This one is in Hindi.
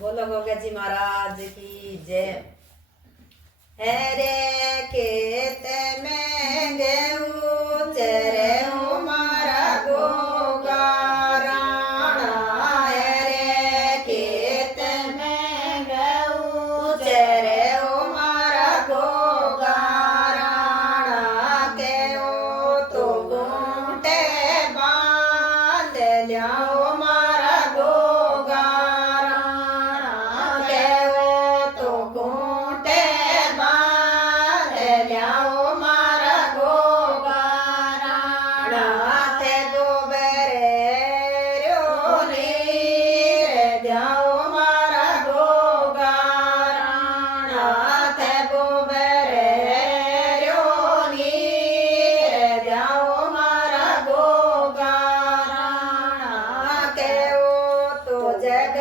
बोलो गोगा जी महाराज की जय। हेरे खेत में गेहूं चरे मारा गोगा राणा। हेरे खेत में गेहूं चरे मारा गोगा राणा। के ओ तो घूंटे बांध लियाओ मारा गोगा राणा। के ओ तो घूंटे बांध लियाओ मारा गोगा राणा। ते गोबरे रो नीर द्याओ मारा गोगा राणा। ते गोबरे रो नीर द्याओ मारा गोगा राणा। के ओ तो जग